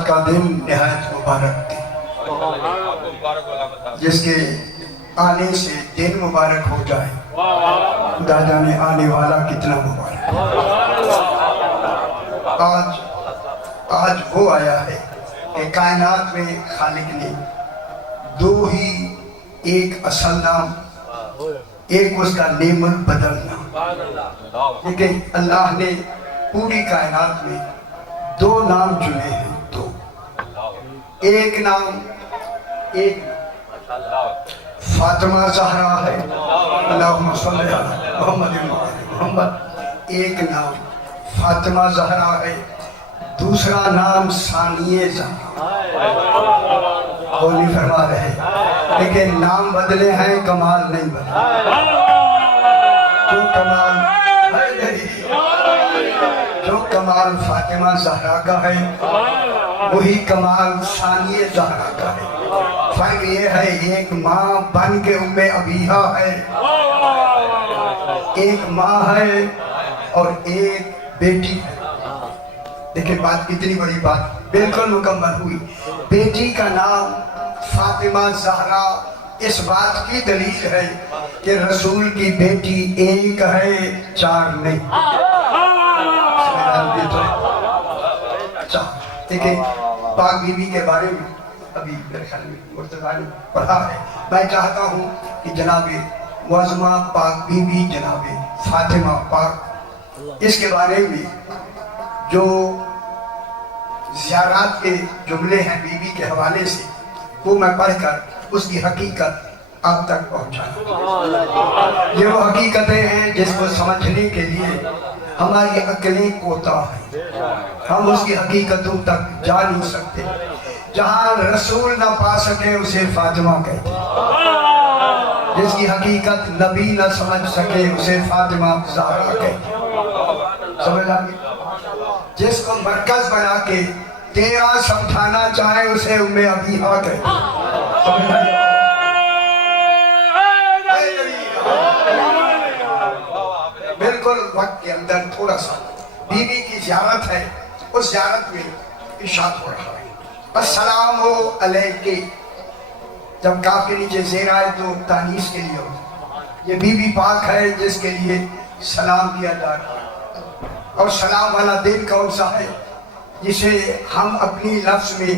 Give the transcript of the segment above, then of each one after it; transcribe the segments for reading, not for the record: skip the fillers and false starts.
کا دن نہایت مبارک تھی، جس کے آنے سے دن مبارک ہو جائے، خدا جانے آنے والا کتنا مبارک۔ آج وہ آیا ہے کہ کائنات میں خالق نے دو ہی، ایک اصل نام، ایک اس کا نعم البدل نام۔ لیکن اللہ نے پوری کائنات میں دو نام چنے ہیں، دو، ایک نام، ایک فاطمہ زہرا ہے، اللہم صلی علی محمد، ایک نام فاطمہ زہرا ہے، دوسرا نام ثانیہ زہرا۔ قولی فرما رہے لیکن نام بدلے ہیں، کمال نہیں بدلے۔ جو کمال فاطمہ زہرا کا ہے وہی کمال ثانیہ زہرا کا ہے۔ فرق یہ ہے، ایک ماں بن کے ام ابیہا ہے، ایک ماں ہے اور ایک بیٹی ہے۔ دیکھیں بات کتنی بڑی بات بالکل مکمل ہوئی۔ بیٹی کا نام فاطمہ زہرا اس بات کی دلیل ہے کہ رسول کی بیٹی ایک ہے، چار نہیں۔ دیکھیں پاک بی بی کے بارے میں ابھی میرے خیال میں مرتضیٰ نے پڑھا ہے۔ میں چاہتا ہوں کہ جناب معظمہ پاک بی بی، جناب فاطمہ پاک، اس کے بارے میں جو زیارات کے جملے ہیں بی بی کے حوالے سے، وہ میں پڑھ کر اس کی حقیقت آپ تک پہنچانا۔ یہ وہ حقیقتیں ہیں جس کو سمجھنے کے لیے ہماری عقلیں کوتاہ ہیں، ہم اس کی حقیقتوں تک جا نہیں سکتے۔ جہاں رسول نہ پا سکے اسے فاطمہ کہتے ہیں، جس کی حقیقت نبی نہ سمجھ سکے اسے فاطمہ زہرا کہتے ہیں۔ سمجھ آگے؟ جس کو مرکز بنا کے تیرا سمجھانا چاہے اسے ام ابیہا کہتے ہیں۔ سمجھ آگے؟ بالکل وقت کے اندر تھوڑا سا بی بی کی زیارت ہے، اس زیارت میں ارشاد ہو رہا ہے السلام علیکہ۔ جب کاف کے نیچے زیر آئے تو تانیث کے لیے ہوتا ہے۔ یہ بی بی پاک ہے جس کے لیے سلام کیا جا رہا ہے، اور سلام والا دن کون سا ہے جسے ہم اپنی لفظ میں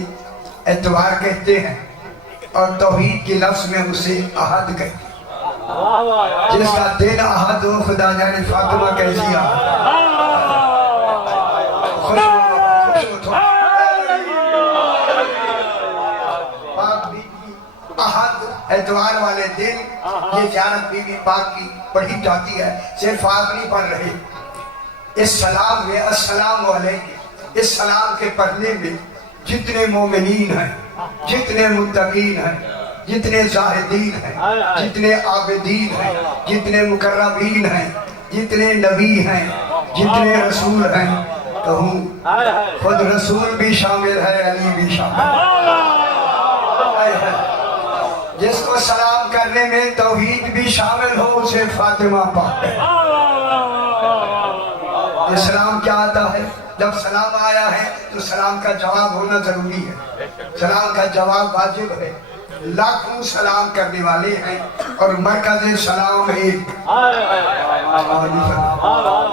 اتوار کہتے ہیں اور توحید کے لفظ میں اسے احد کہتے ہیں۔ جس کا دن احد ہو، خدا جانے فاطمہ کیسی اتوار والے دن یہ زیارت بی بی پاک کی پڑھی جاتی ہے۔ صرف آپ نہیں پڑھ رہے، اس سلام میں السلام علیکم، اس سلام کے پڑھنے میں جتنے مومنین ہیں، جتنے متقین ہیں، جتنے زاہدین ہیں، جتنے عابدین ہیں، جتنے مقربین ہیں، جتنے نبی ہیں، جتنے رسول ہیں، کہوں خود رسول بھی شامل ہے، علی بھی شامل ہے۔ جس کو سلام کرنے میں توحید بھی شامل ہو اسے فاطمہ پاک ہے۔ یہ سلام کیا آتا ہے؟ جب سلام آیا ہے تو سلام کا جواب ہونا ضروری ہے، سلام کا جواب واجب ہے۔ لاکھوں سلام کرنے والے ہیں اور مرکز سلام ایک،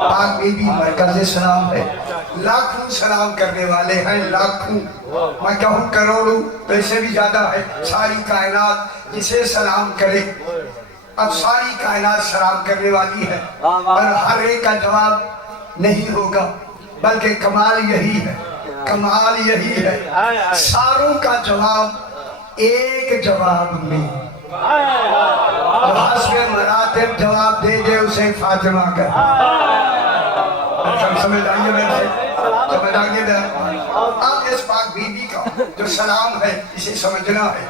پاک بی بی مرکز سلام ہے۔ لاکھوں سلام کرنے والے ہیں، لاکھوں، میں کہوں کروڑوں تو اس سے بھی زیادہ ہے۔ ساری کائنات جسے سلام کرے، اب ساری کائنات سلام کرنے والی ہے، اور ہر ایک کا جواب نہیں ہوگا، بلکہ کمال یہی ہے، کمال یہی ہے، ساروں کا جواب ایک جواب میں، جو حسب مراتب جواب دے دے اسے فاطمہ کہتے ہیں۔ سمجھ آئیے میرے، سمجھ آئیے میرے۔ اب اس پاک بی بی کا جو سلام ہے اسے سمجھنا ہے۔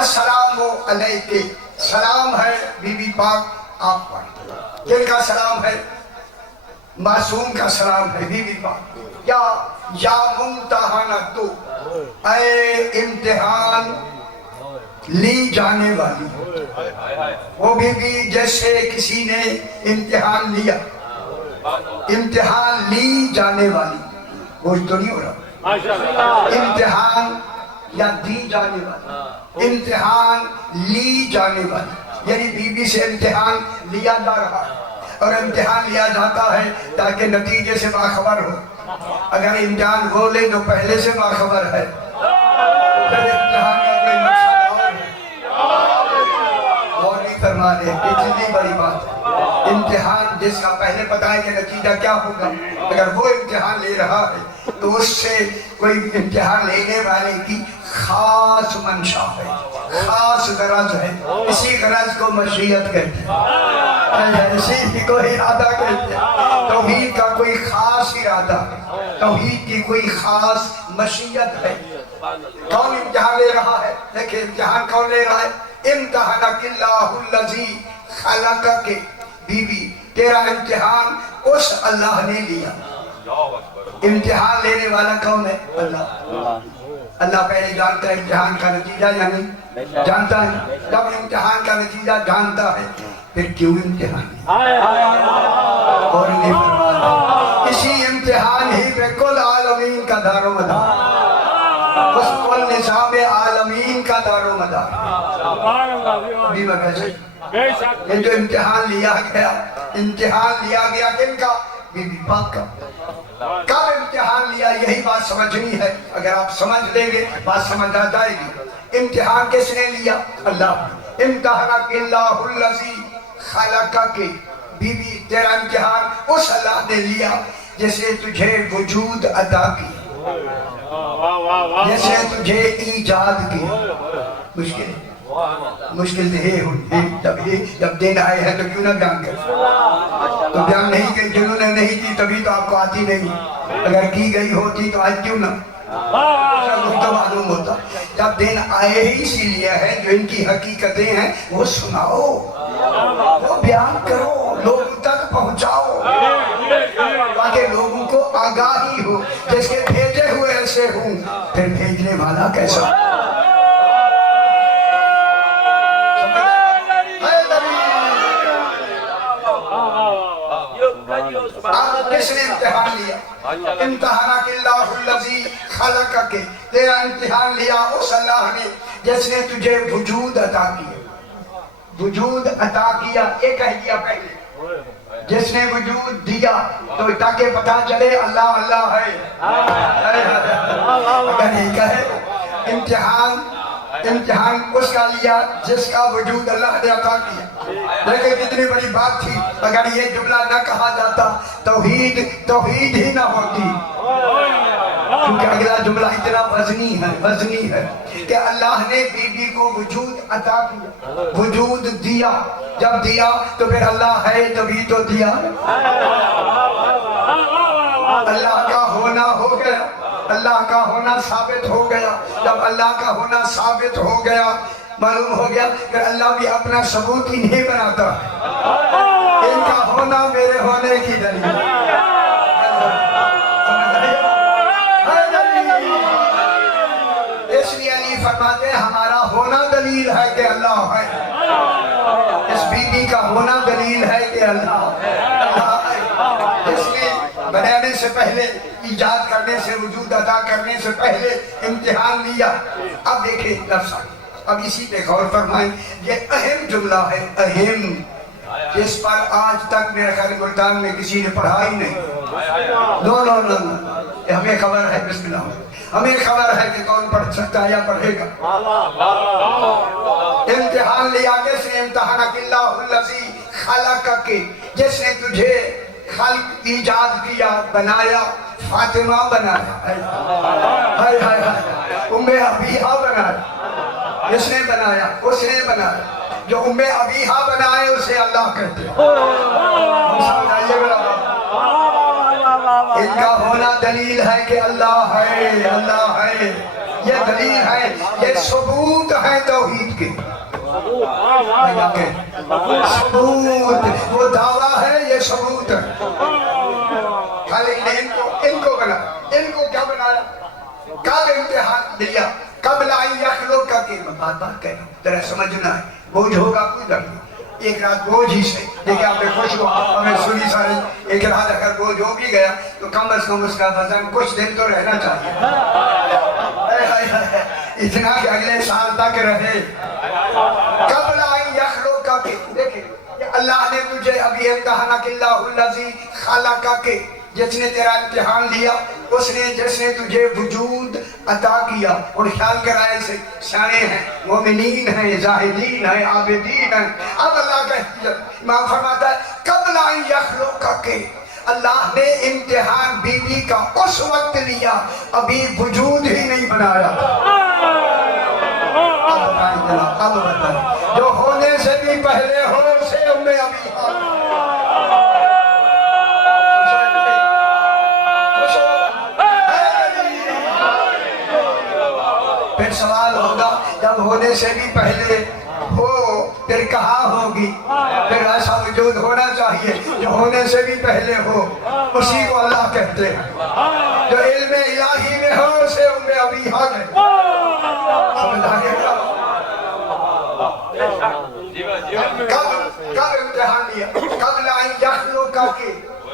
السلام علیکہ، سلام ہے بی بی پاک آپ پر۔ کن کا سلام ہے؟ معصوم کا سلام ہے بی بی پاک۔ یا ممتحنۃ، اے امتحان لی جانے والی، وہ بی بی جیسے کسی نے امتحان لیا، امتحان لی جانے والی، وہ تو نہیں ہو رہا، امتحان یا دی جانے والی، امتحان لی جانے والی، یعنی بیوی سے امتحان لیا جا رہا ہے، اور امتحان لیا جاتا ہے تاکہ نتیجے سے باخبر ہو۔ اگر امتحان وہ لے جو پہلے سے باخبر ہے، پھر امتحان کا کوئی مقصد اور ہے۔ اور نہیں فرما رہے، اتنی بڑی بات ہے۔ امتحان جس کا پہلے پتا ہے کہ نتیجہ کیا ہوگا، اگر وہ امتحان لے رہا ہے تو اس سے کوئی امتحان لینے والے کی خاص منشا ہے، خاص غرض ہے، اسی غرض کو مشیت کہتے ہیں، اسی کو ارادہ کہتے ہیں۔ توحید کا کوئی خاص ارادہ ہے، توحید کی کوئی خاص مشیت ہے۔ کون امتحان لے رہا ہے؟ دیکھیں امتحان کون لے رہا ہے؟ امتحانک اللہ الذی خلقک، بیوی تیرا امتحان اس اللہ نے لیا۔ امتحان لینے والا کون ہے؟ اللہ۔ اللہ پہلے جانتا ہے امتحان کا نتیجہ، یعنی جانتا ہے، جب امتحان کا نتیجہ جانتا ہے پھر کیوں امتحان ہے؟ اور نہیں فرماتا اسی امتحان ہی پہ کل عالمین کا دار و مدار، اس کل نظام عالمین کا دار و مدار بھی وجہ۔ یہ جو امتحان لیا گیا، امتحان لیا گیا کن کا؟ بی بی پاک کا۔ کب امتحان لیا؟ یہی بات سمجھنی ہے، اگر آپ سمجھ لیں گے بات سمجھ آ جائے گی۔ امتحان کس نے لیا؟ اللہ۔ امتحانک اللہ الذی خلقک، بی بی تیرا امتحان اس اللہ نے لیا جسے تجھے وجود عطا کی، جسے تجھے ایجاد کی۔ مشکل ہے، مشکل جب دن آئے ہیں تو کیوں نہ بیان کر، تو بیان نہیں کہ جنہوں نے نہیں کی تبھی تو آپ کو آتی نہیں، اگر کی گئی ہوتی تو آج کیوں نہ تو معلوم ہوتا۔ جب دن آئے ہی اسی لیے ہے، جو ان کی حقیقتیں ہیں وہ سناؤ، وہ بیان کرو، لوگوں تک پہنچاؤ تاکہ لوگوں کو آگاہی ہو۔ جس کے بھیجے ہوئے ایسے ہوں پھر بھیجنے والا کیسا؟ کس نے امتحان لیا؟ امتحانک اللہ الذی خلقک، تیرا امتحان لیا اس اللہ نے جس نے تجھے وجود عطا کیا۔ وجود عطا کیا یہ کہہ دیا پہلے، جس نے وجود دیا تو تاکہ پتہ چلے اللہ اللہ ہے۔ اگر یہ کہے امتحان اس کا لیا جس کا وجود اللہ نے عطا کیا۔ لیکن کتنی بڑی بات تھی اگر یہ جملہ نہ کہا جاتا، توحید ہی نہ ہوتی، کیونکہ اگلا جملہ اتنا وزنی ہے کہ اللہ نے بی بی کو وجود عطا کیا، وجود دیا۔ جب دیا تو پھر اللہ ہے تبھی تو دیا، اللہ کا ہونا ہو گیا، اللہ کا ہونا ثابت ہو گیا۔ جب اللہ کا ہونا ثابت ہو گیا معلوم ہو گیا کہ اللہ بھی اپنا ثبوت ہی نہیں بناتا، ان کا ہونا میرے ہونے کی دلیل۔ اس لیے علی فرماتے ہیں ہمارا ہونا دلیل ہے کہ اللہ ہے، اس بی بی کا ہونا دلیل ہے کہ اللہ ہے۔ اس لیے بنانے سے پہلے، ایجاد کرنے سے، وجود عطا کرنے سے پہلے امتحان لیا۔ اب دیکھیں لفظ، اب اسی پہ غور فرمائیں، یہ اہم جملہ ہے، اہم، جس پر آج تک میرے خیال ملتان میں کسی نے پڑھا ہی نہیں۔ نو ہمیں خبر ہے، بسم اللہ، ہمیں خبر ہے کہ کون پڑھ سکتا ہے یا پڑھے گا۔ امتحان لیا کس نے؟ امتحانک اللہ الذی خلقک، جس نے تجھے خلق ایجاد کیا، بنایا، فاطمہ بنایا، ام ابیہا بنایا، اس نے بنایا، اس نے بنایا۔ جو ام ابیہا بنائے اسے اللہ کہتے ہیں۔ ان کا ہونا دلیل ہے کہ اللہ ہے، اللہ ہے، یہ دلیل ہے، یہ ثبوت ہے توحید کے، ثبوت، وہ دعویٰ ہے، یہ ثبوت ہے۔ خالق نے ان کو بنا، ان کو کیا بنایا؟ کب امتحان دیا؟ قبل ان یخلقک، میں بات کہہ رہا ہوں، تیرا سمجھنا ہے، بوجھ ہوگا کوئی ڈر نہیں۔ ایک رات بوجھ ہی سے دیکھیں آپ نے خوش ہوا ہمیں سنی ساری ایک رات اگر بوجھ ہو بھی گیا تو کم از کم اس کا وزن کچھ دن تو رہنا چاہیے اتنا کہ اگلے سال تک رہے قبل ان یخلقک دیکھیں اللہ نے تجھے ابھی امتحانک اللہ الذی خلقک جس نے تیرا امتحان لیا اس نے جس نے تجھے وجود عطا کیا اور خیال کرائے سے سیانے ہیں مومنین ہیں زاہدین ہیں عابدین ہیں اب اللہ کا امام فرماتا ہے قبل ان یخلقک اللہ نے امتحان بی بی کا اس وقت لیا ابھی وجود ہی نہیں بنایا اب بتائیں جو ہونے سے بھی پہلے ہو سے ابھی پھر سوال ہوگا جب ہونے سے بھی پہلے ہو پھر کہاں ہوگی پھر ایسا وجود ہونا چاہیے جو ہونے سے بھی پہلے ہو اسی کو اللہ کہتے ہیں جو علم الہی میں ہو اسے ابھی حق ہے سمجھ آگے گا کب امتحان لیا قبل ان یخلقک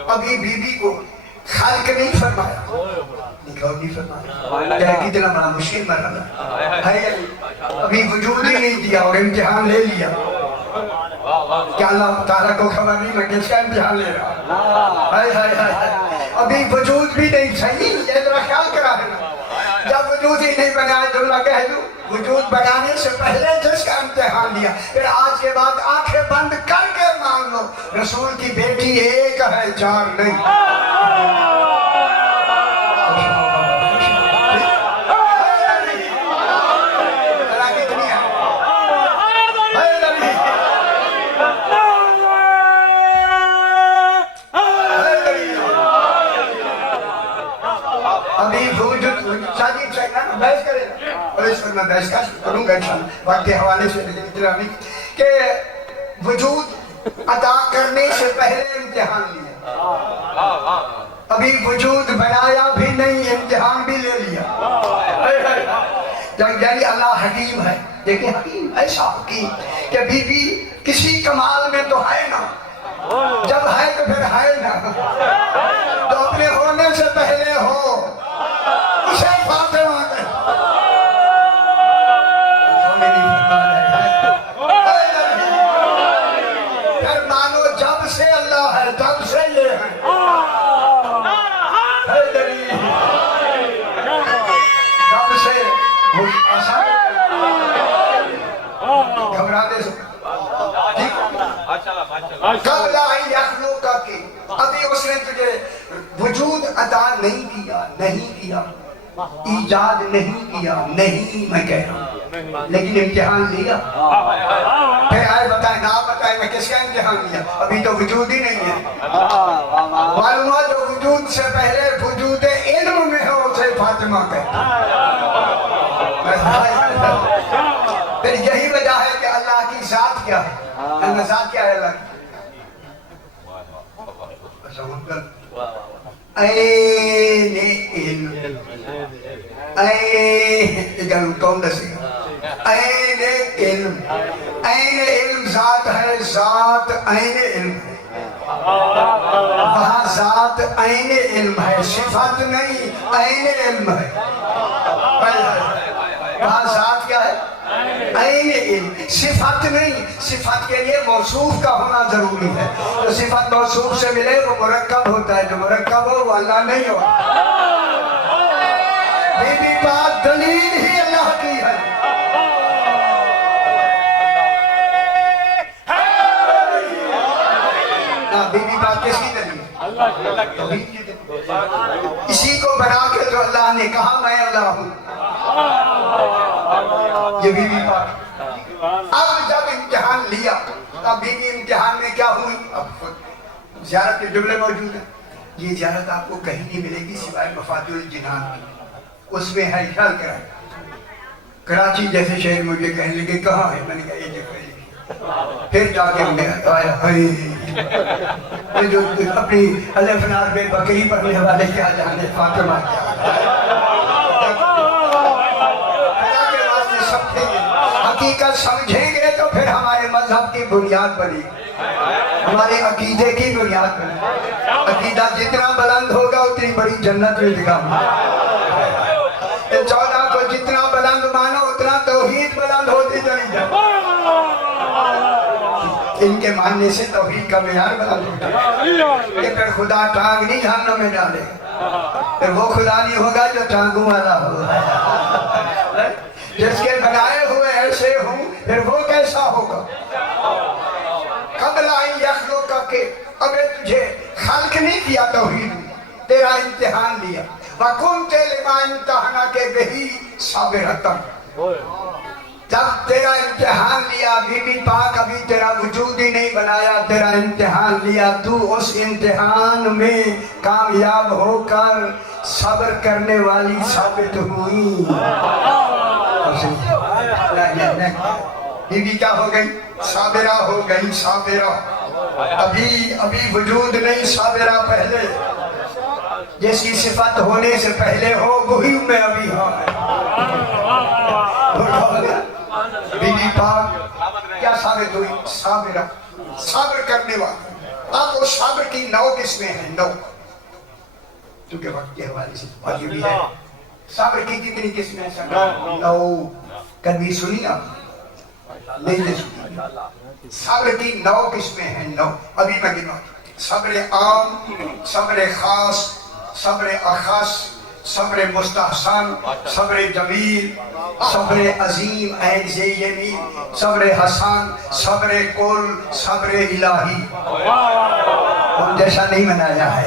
ابھی بی بی کو خلق نہیں فرمایا نکاح نہیں فرمایا کیا کتنا بڑا مشکل مرحلہ ہے ابھی وجود ہی نہیں دیا اور امتحان لے لیا کیا اللہ تعالیٰ کو خبر نہیں میں کس کا امتحان لے رہا ابھی وجود بھی نہیں صحیح یہ ذرا خیال کرا دینا جب وجود ہی نہیں بنایا تو اللہ کہہ دوں وجود بنانے سے پہلے جس کا امتحان لیا پھر آج کے بعد آنکھیں بند کر کے مان لو رسول کی بیٹی ایک ہے چار نہیں بحث کرے اور اس پر میں بحث کروں گا وقت کے حوالے سے اتنا نہیں کہ وجود عطا کرنے سے پہلے امتحان لیا ابھی وجود بنایا بھی نہیں امتحان بھی لے لیا یعنی اللہ حکیم ہے دیکھیں حکیم ایسا حکیم کہ بی بی کسی کمال میں تو ہے نا جب ہے تو پھر ہے نا تو اپنے ہونے سے پہلے ہو اسے فاطمہ پھر مانو جب سے اللہ ہے تب سے یہ ہے جب سے گھبرا دے قبل ان یخلقک ابھی اس نے تجھے وجود عطا نہیں کیا ایجاد نہیں کیا نہیں میں کہہ رہا ہوں لیکن امتحان لیا پھر آئے بتائیں نہ بتائیں میں کس کا امتحان لیا ابھی تو وجود ہی نہیں ہے معلوم ہے جو وجود سے پہلے وجود علم میں ہو اسے فاطمہ کہتا پھر یہی وجہ ہے کہ اللہ کی ذات کیا ہے ذات کیا ہے اللہ کی این علم این کون دسے گا این علم ذات ہے ذات این علم ہے وہاں ذات این علم ہے صفت نہیں این علم ہے وہاں ذات کیا ہے این علم صفت نہیں صفت کے لیے موصوف کا ہونا ضروری ہے تو صفت موصوف سے ملے وہ مرکب ہوتا ہے جو مرکب ہو وہ اللہ نہیں ہو بی بی پاک دلیل ہی اللہ کی ہے بی بی پاک کس کی دلیل اسی کو بنا کے جو اللہ نے کہا میں اللہ ہوں یہ بی بی پاک اب جب امتحان لیا اب بی بی امتحان میں کیا ہوئی اب زیارت کے جملے موجود ہیں یہ زیارت آپ کو کہیں نہیں ملے گی سوائے مفاتیح الجنان کی اس میں ہے خیال کرائے کراچی جیسے شہر مجھے کہنے لگے کہاں ہے میں نے کہا یہ جگہ پھر جا کے میں آیا ہے جو اپنی الف نار بے بکری پڑھنے والے کیا جانے فاطمہ حقیقت سمجھیں گے تو پھر ہمارے مذہب کی بنیاد بنی، ہمارے عقیدے کی بنیاد بنی. عقیدہ جتنا بلند ہوگا اتنی بڑی جنت ملے گا. 14 کو جتنا بلند مانو اتنا توحید بلند ہوتی چلی جائے. ان کے ماننے سے توحید کا معیار بلند ہوتا ہے. کہ پھر خدا ٹانگ نہیں جہنم میں ڈالے، پھر وہ خدا نہیں ہوگا جو ٹانگوں والا ہوگا. جس کے بنائے ہوئے ایسے ہوں پھر وہ کیسا ہوگا؟ قبل ان یخلق کہ ابے تجھے خلق نہیں کیا توحید نے، تیرا امتحان لیا. وَكُنْتَ لِمَا امْتَحَنَكَ بِهِ صَابِرَةً. جب تیرا امتحان لیا، بی بی پاک ابھی تیرا وجود ہی نہیں بنایا، تیرا امتحان لیا، تو اس امتحان میں کامیاب ہو کر صبر کرنے والی ثابت ہوئی. بی بی کیا ہو گئی؟ صابرہ ہو گئی. صابرہ ابھی وجود نہیں، صابرہ پہلے. جس کی صفت ہونے سے پہلے ہو وہی میں ابھی ہوں. بی بی پاک کیا ثابت ہوئی؟ صابرہ، صبر کرنے والی. اب وہ صبر کی 9 قسمیں ہیں. 9 کیونکہ وقت کے حوالے سے اور یہ بھی ہے. صبر کی کتنی قسمیں ہیں؟ 9. کبھی سنی آپ نہیں سنی؟ صبر کی 9 قسمیں ہیں. 9 ابھی میں گنوا. صبر عام، صبر خاص، صبر اخص، صبر مستحسن، صبر جمیل، صبر عظیم عین سے یمین، صبر حسن، صبر کل، صبر الہی. ہم جیسا نہیں منایا ہے.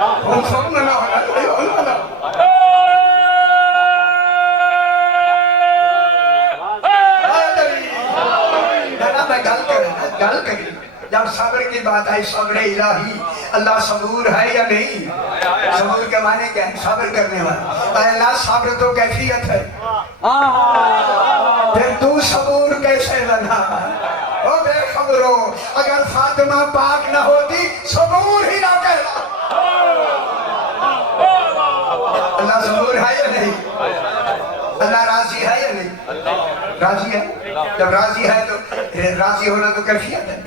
ہم سب منا ہونا. گل کریں جب صبر کی بات آئی، صبر الہی، اللہ صبور ہے یا نہیں؟ صبور کے معنی کیا ہے؟ صبر کرنے والا. اللہ صبر تو کیفیت ہے، پھر تو صبور کیسے بنا؟ او بے خبرو، اگر فاطمہ پاک نہ ہوتی صبور ہی نہ کہلا. اللہ صبور ہے یا نہیں؟ اللہ راضی ہے یا نہیں؟ راضی ہے. جب راضی ہے تو راضی ہونا تو کیفیت ہے،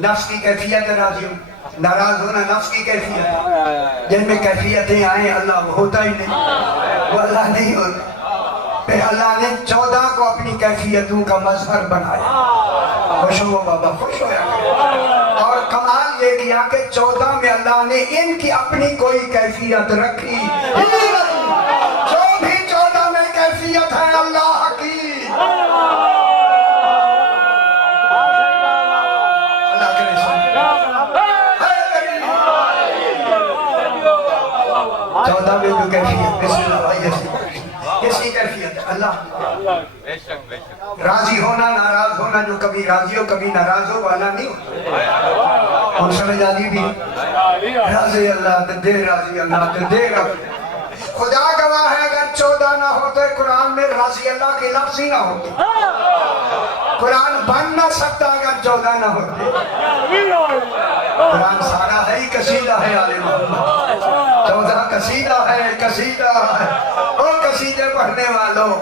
نفس کی کیفیت ہے. راضی ہو، ناراض ہونا نفس کی کیفیت ہے. جن میں کیفیتیں آئیں اللہ وہ ہوتا ہی نہیں، وہ اللہ نہیں ہوتا. پھر اللہ نے 14 کو اپنی کیفیتوں کا مظہر بنایا. خوش ہو بابا، خوش ہو. اور کمال یہ کیا کہ 14 میں اللہ نے ان کی اپنی کوئی کیفیت رکھی. جو بھی 14 میں کیفیت ہے اللہ کی، میں جو کیفیت کس کی کیفیت ہے؟ اللہ. راضی ہونا ناراض ہونا، جو کبھی راضی ہو کبھی ناراض ہو والا نہیں ہوتا. اور سمجھ آدھی بھی راضی اللہ تو دے، راضی اللہ تو دے. خدا گواہ ہے اگر 14 نہ ہوتے قرآن میں راضی اللہ کے لفظ ہی نہ ہوتے. قرآن بن نہ سکتا اگر 14 نہ ہوتے. قرآن سارا ہے ہی قصیدہ ہے آل محمد. 14 قصیدہ ہے، قصیدہ ہے. او قصیدے پڑھنے والوں،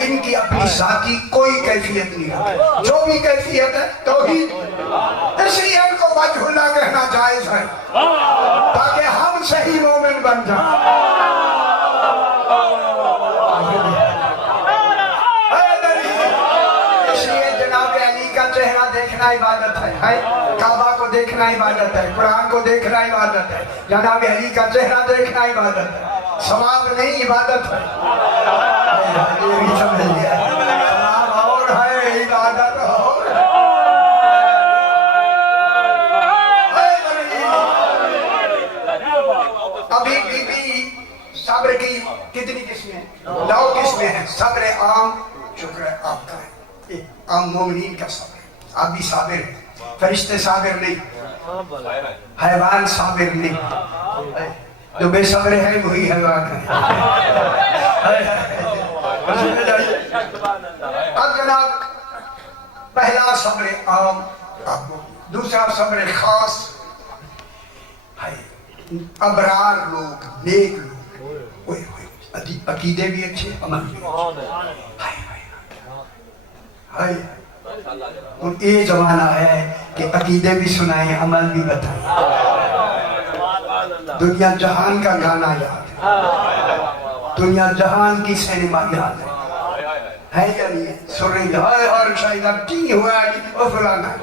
ان کی اپنی ذاتی کوئی کیفیت نہیں ہے. جو بھی کیفیت ہے توحید. اس لیے ان کو وجہ اللہ کہنا جائز ہے تاکہ ہم صحیح مومن بن جائیں. اس لیے جناب علی کا چہرہ دیکھنا عبادت ہے. کعبہ کو دیکھنا عبادت ہے، قرآن کو دیکھنا عبادت ہے، جناب علی کا چہرہ دیکھنا عبادت ہے. ثواب نہیں عبادت ہے. یہ بھی سمجھ لیا، ثواب اور ہے عبادت اور. ابھی بھی صبر کی کتنی قسمیں ہیں؟ 9 قسمیں ہیں. صبر عام، شکر ہے آپ کا ہے، عام مومنین کا صبر. آپ بھی صابر ہیں. فرشتے صابر نہیں، حیوان صابر نہیں. جو بے صبر ہے وہی حیوان ہے. اب جناب پہلا صبر عام، دوسرا صبر خاص. ابرار لوگ، نیک لوگ، عقیدے بھی اچھے، عمل بھی ہائے یہ زمانہ ہے کہ عقیدے بھی سنائیں، عمل بھی بتائیں۔ دنیا جہان کا گانا یاد ہے، دنیا جہان کی سینما یاد ہے یا نہیں؟ سن رہی ہے اور شاید اب ٹی ہوا ہے وہ فلانا ہے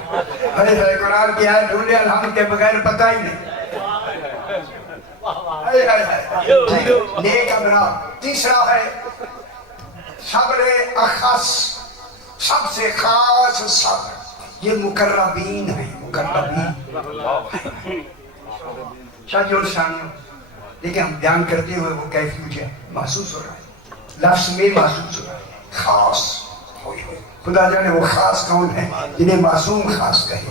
قرآن کی آیت ڈھونڈے الحمد کے بغیر پتہ ہی نہیں۔ نیک ابرار۔ تیسرا ہے صبر اخص، سب سے خاص صبر، یہ مقربین ہیں، مقربین۔ شاید اور شانیوں لیکن ہم بیان کرتے ہوئے وہ کیف مجھے محسوس ہو رہا ہے، لفظ میں محسوس ہو رہا ہے، خاص۔ خدا جانے وہ خاص کون ہے جنہیں معصوم خاص کہے،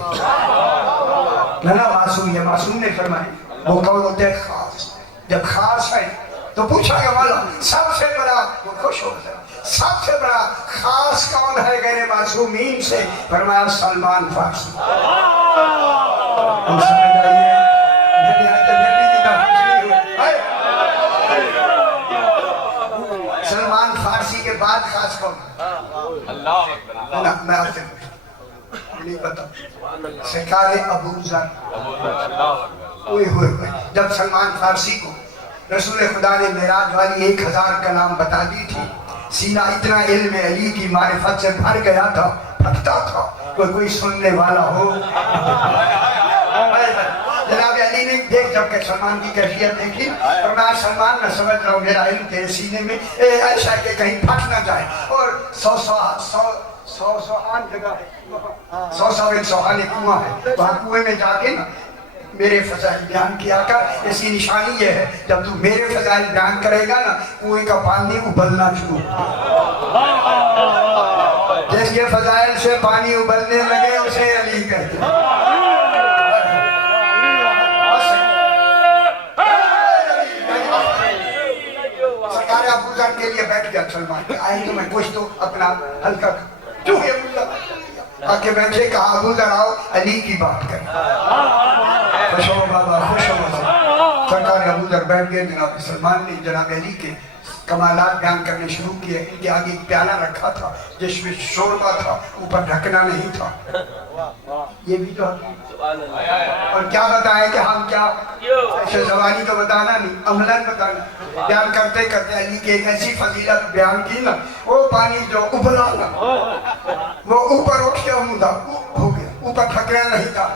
نہ معصوم، یہ معصوم نے فرمائے وہ کون ہوتے ہیں؟ خاص۔ جب خاص ہے تو پوچھا گیا مولا سب سے بڑا، وہ خوش ہو گیا، سب سے بڑا خاص کون ہے غیر معصومین سے؟ فرمایا سلمان فارسی۔ ہم سمجھ آئیے سلمان فارسی کے بعد خاص کون؟ میں آپ سے نہیں پتا، سرکار ابو ذر۔ جب سلمان فارسی کو رسول خدا نے معراج والی 1000 کلام بتا دی تھی، سینہ اتنا علم علی کی معرفت سے بھر گیا تھا، پھٹتا تھا کوئی سننے والا ہو۔ جناب علی نے دیکھ جب کہ سلمان کی کیفیت دیکھی اور میں سلمان نہ سمجھ رہا ہوں میرا علم تیرے سینے میں ایسا کہ کہیں پھٹ نہ جائے، اور 100 جگہ ہے، 100 کنواں ہے، وہاں کنویں میں جا کے نا میرے فضائل بیان کیا کر۔ اسی نشانی یہ ہے جب تو میرے فضائل بیان کرے گا نا کنویں کا پانی ابلنا شروع، جس کے فضائل سے پانی ابلنے لگے اسے علی کہتے ہیں۔ سرکار ابو ذر کے لیے بیٹھ گیا سلمان، آئے تو میں کچھ تو اپنا ہلکا جو ہے آکے بیٹھے، کہا ابو ذر آؤ علی کی بات کریں۔ خوش ہو بابا، خوش ہو بابا۔ سرکار ابو ذر بیٹھ گئے، جناب سلمان نے جناب علی کے کمالات بیان کرنے شروع کیے۔ ان کے آگے ایک پیالہ رکھا تھا جس میں شوربہ تھا، اوپر ڈھکنا نہیں تھا، یہ بھی تو اور کیا بتائیں کہ ہم کیا ایسے زبانی تو بتانا نہیں، عملاً بتانا۔ بیان کرتے کرتے علی کی ایک ایسی فضیلت بیان کی نا، وہ پانی جو ابلا نا وہ اوپر اٹھ کے عمودہ ہو گیا، اوپر ڈھکنا نہیں تھا۔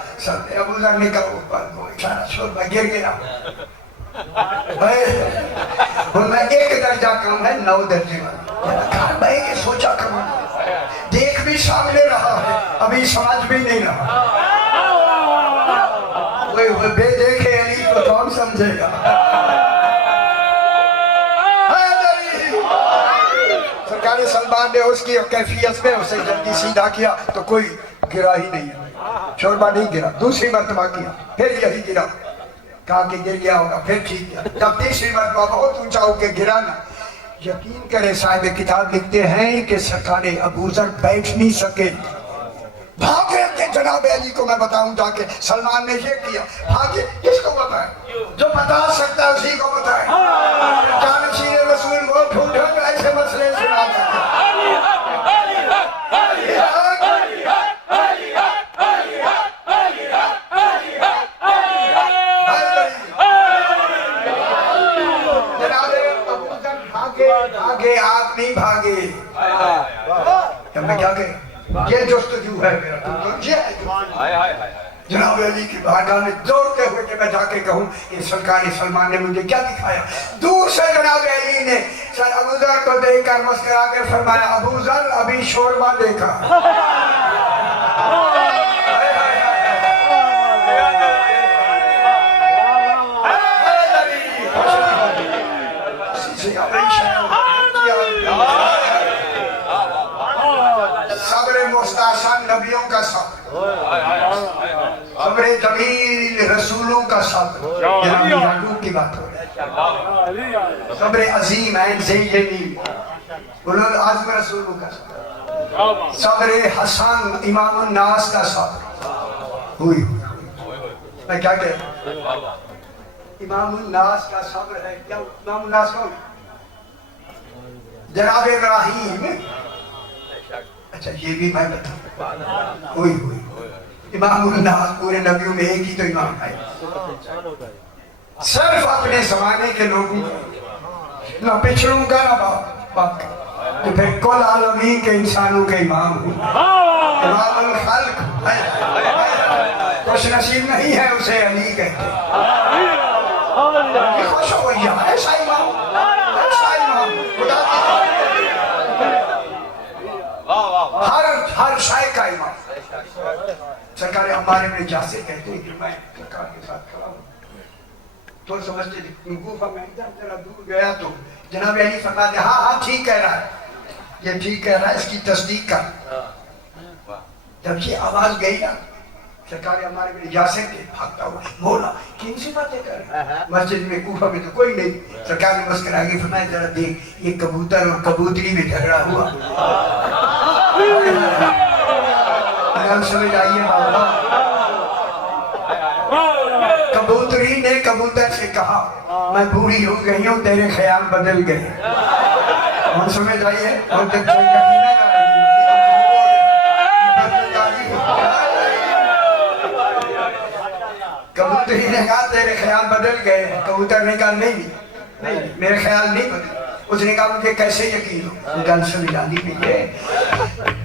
ابو ذر نے کہا اوپر سارا شوربہ گر گیا۔ اور میں 1 درجہ کم ہے 9 درجے والا، میں یہ سوچا کروں دیکھ بھی سامنے رہا ہے ابھی سمجھ بھی نہیں رہا، بے دیکھے علی کو کون سمجھے گا؟ سرکار سلمان نے اس کی کیفیت میں اسے جلدی سیدھا کیا تو کوئی گرا ہی نہیں ہے، شوربہ نہیں گرا۔ دوسری مرتبہ کیا پھر یہی گرا، کہا کہ گر گیا ہوگا، پھر ٹھیک کیا۔ جب تیسری مرتبہ بہت اونچا ہو کے گرا نا، یقین کرے صاحب کتاب لکھتے ہیں کہ سرکار ابو ذر بیٹھ نہیں سکے، بھاگے کہ جناب علی کو میں بتاؤں جا کے۔ سلمان نے یہ کیا، بھاگے کس کو بتائیں؟ جو بتا سکتا ہے اسی کو بتائیں۔ جانشین رسول وہ ڈھونڈے ایسے مسئلے سنا سکتے بھاگے آپ نہیں بھاگے، میں کیا کہے یہ جستجو ہے میرا، جناب علی کی بارگاہ میں دوڑتے ہوئے کہ میں جا کے کہوں کہ سرکار سلمان نے مجھے کیا دکھایا۔ دور سے جناب علی نے ابو ذر کو دیکھ کر مسکرا کے فرمایا ابو ذر ابھی شوربہ دیکھا۔ صبر مستحسن نبیوں کا صبر، صبر جمیل رسولوں کا صبر، یعقوب کی بات ہو رہی ہے، صبر عظیم عین زیجنی اولو العزم رسولوں کا صبر، صبر حسن امام الناس کا صبر ہوئی۔ میں کیا کہہ رہا ہوں؟ امام الناس کا صبر ہے، کیا امام الناس کون؟ جناب ابراہیم، اچھا یہ بھی میں بتاؤں، ہوئی امام الناس پورے نبیوں میں ایک ہی تو امام ہے، صرف اپنے زمانے کے لوگوں نہ پچھڑوں کا نہ باپ کا، تو پھر کل عالمین کے انسانوں کے امام ہوں، امام الخلق، خوش نصیب نہیں ہے اسے علی کہتے، یہ خوش ہو گیا ایسا امام، خدا ہر شے کا امام۔ سرکار عمار بن جاسر کہتے ہیں کہ میں سرکار کے ساتھ کھڑا ہوں تو سمجھتے کوفہ میں ذرا دور گیا تو جناب علی فرماتے ہاں ٹھیک کہہ رہا ہے، یہ ٹھیک کہہ رہا ہے، اس کی تصدیق کر۔ جب یہ آواز گئی نا سرکار عمار بن جاسر کے بھاگتا ہوا، مولا کن سی باتیں کر رہے ہیں، مسجد میں کوفہ میں تو کوئی نہیں۔ سرکار نے مسکرا کے فرمایا ذرا دیکھ یہ کبوتر اور کبوتری میں جھگڑا ہوا، سمجھ آئیے بابا، کبوتری نے کبوتر سے کہا میں بوڑھی ہو گئی ہوں تیرے خیال بدل گئے، اور سمجھ آئیے، اور جب کوئی یقین کبوتری نے کہا تیرے خیال بدل گئے، کبوتر نے کہا نہیں میرے خیال نہیں بدل، اس نے کہا مجھے کیسے یقین ہو، گل سمجھانی بھی ہے،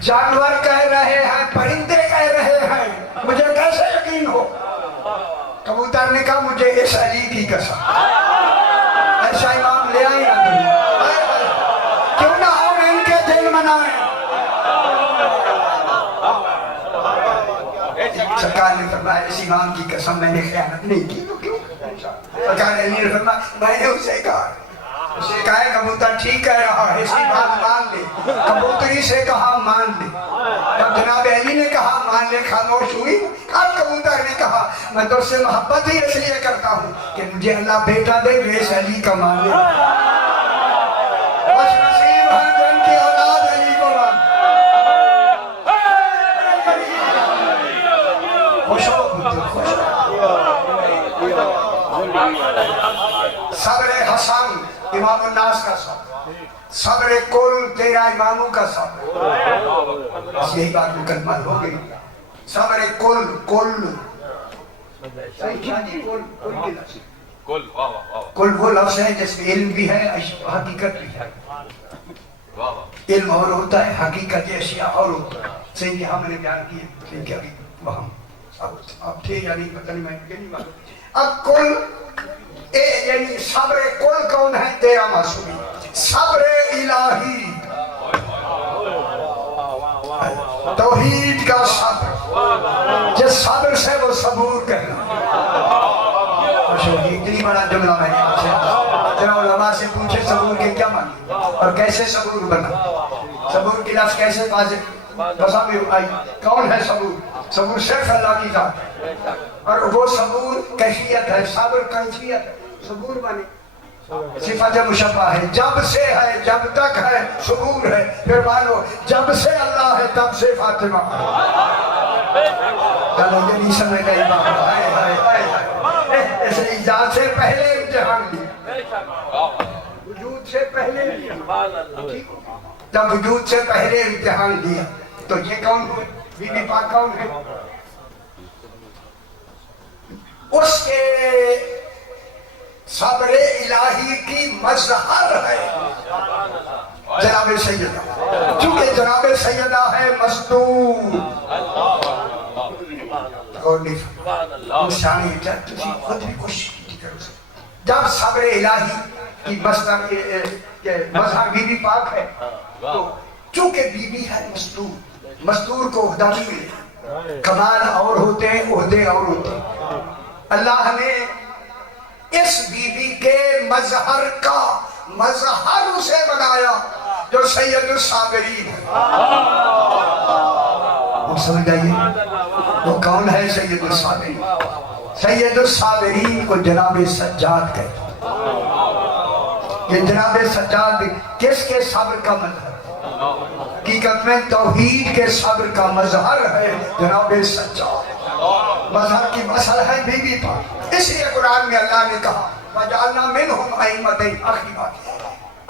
جانور کہہ رہے ہیں، پرندے کہہ رہے ہیں، مجھے کیسے یقین ہو؟ کبوتر نے کہا مجھے اس علی کی قسم، ایسا امام لے آئی نہ کیوں نہ ہم ان کے دل منائیں۔ سرکار نے فرمایا اس امام کی قسم میں نے خیانت نہیں کی، تو کیوں؟ سرکار نے فرمایا میں نے اسے کہا کبوتر ٹھیک کہہ رہا ہے، اس کی بات مان لے، کبوتری سے کہا مان لے، جب جناب علی نے کہا مان لے خاموش ہوئی، اب کبوتر نے کہا میں تو اس سے محبت ہی اس لیے کرتا ہوں کہ مجھے اللہ بیٹا دے جو اس علی کا مان لے، خوش نصیب ہے جو ان کی اولاد علی کو مان، خوش ہو خوش ہو۔ صبر حسن امام الناس کا صبر، صبر کل تیرا اماموں کا صبر، بس یہی بات مکمل ہو گئی۔ صبر کل وہ لفظ ہے جس میں علم بھی ہے حقیقت بھی ہے، علم اور ہوتا ہے حقیقت اشیاء اور ہوتا ہے، صحیح کہ ہم نے بیان کیے لیکن ابھی وہاں اب تھے یا نہیں پتہ نہیں، میں نہیں معلوم۔ اب کل یعنی صبر کل کون ہے؟ تیرا معصومی، صبر الہی توحید کا صبر، جس صبر سے وہ صبور کہنا۔ اتنی بڑا جملہ میں نے آپ سے ذرا علماء سے پوچھے صبور کے کیا معنی اور کیسے صبور بنا، صبور کی لفظ کیسے بسا میں آئی، کون ہے صبور؟ صبور صرف اللہ کی ذات ہے، اور وہ صبور کیفیت ہے، صبر کیفیت ہے، صبور مانی صفت مشبہ ہے، جب سے ہے جب تک ہے صبور ہے، پھر مانو جب سے اللہ ہے تب سے فاطمہ ہے، چلو یہ نہیں سمجھ گئی بات، ایسے ایجاد سے پہلے امتحان لیا، وجود سے پہلے لیا، جب وجود سے پہلے امتحان لیا تو یہ کون ہوئے؟ بی بی پاک کون ہے؟ اس کے صبر الہی کی مظہر ہے جناب سیدہ، چونکہ جناب سیدہ ہے مصدوق، اور نشانی تھی خود بھی کوشش کی کرو سے، جب صبر الہی کی مظہر بی بی پاک ہے تو چونکہ بی بی ہے مصدوق، مصدور کو عہدہ بھی ملے، کمال اور ہوتے ہیں عہدے اور ہوتے ہیں، اللہ نے اس بی بی کے مظہر کا مظہر اسے بنایا جو سید الصابرین ہے، وہ سمجھ آئیے وہ کون ہے سید الصابرین؟ سید الصابرین کو جناب سجاد کہتے ہیں، یہ جناب سجاد کس کے صبر کا مظہر ہے؟ حقیقت میں توحید کے صبر کا مظہر ہے جناب سجاد، مظہر کی مسئل ہے بی بی پاک، اس لیے قرآن میں اللہ نے کہا وَجَعَلْنَا مِنْهُمْ أَئِمَّةً، آخری بات